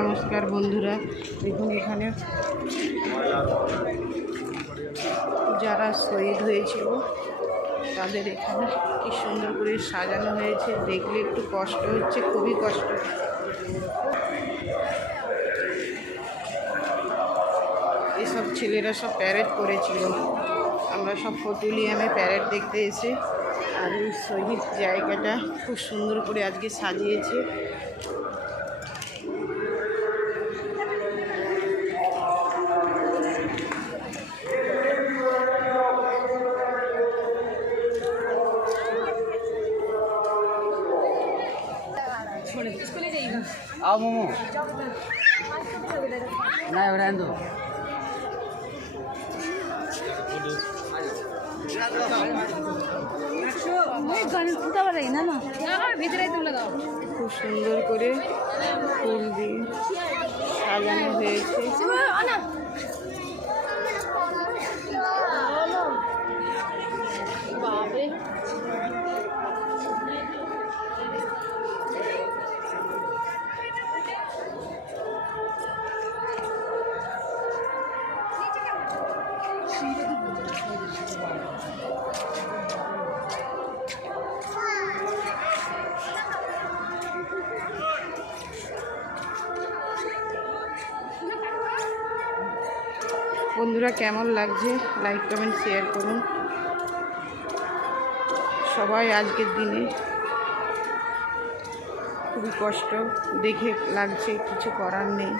নমস্কার বন্ধুরা, দেখুন এখানে যারা শহীদ হয়েছিল তাদের এখানে কি সুন্দর করে সাজানো হয়েছে। দেখলে একটু কষ্ট হচ্ছে, খুবই কষ্ট। এসব ছেলেরা সব প্যারেড করেছিল, আমরা সব ফতুলিয়ামে প্যারেড দেখতে এসে। আর এই শহীদ জায়গাটা খুব সুন্দর করে আজকে সাজিয়েছে। आओ मोमो ना रहने दो। খুব সুন্দর করে ফুল দিয়ে সাজানো হয়েছে। বন্ধুরা কেমন লাগছে লাইক কমেন্ট শেয়ার করুন। সবাই আজকের দিনে খুবই কষ্ট দেখে লাগছে, কিছু করার নেই।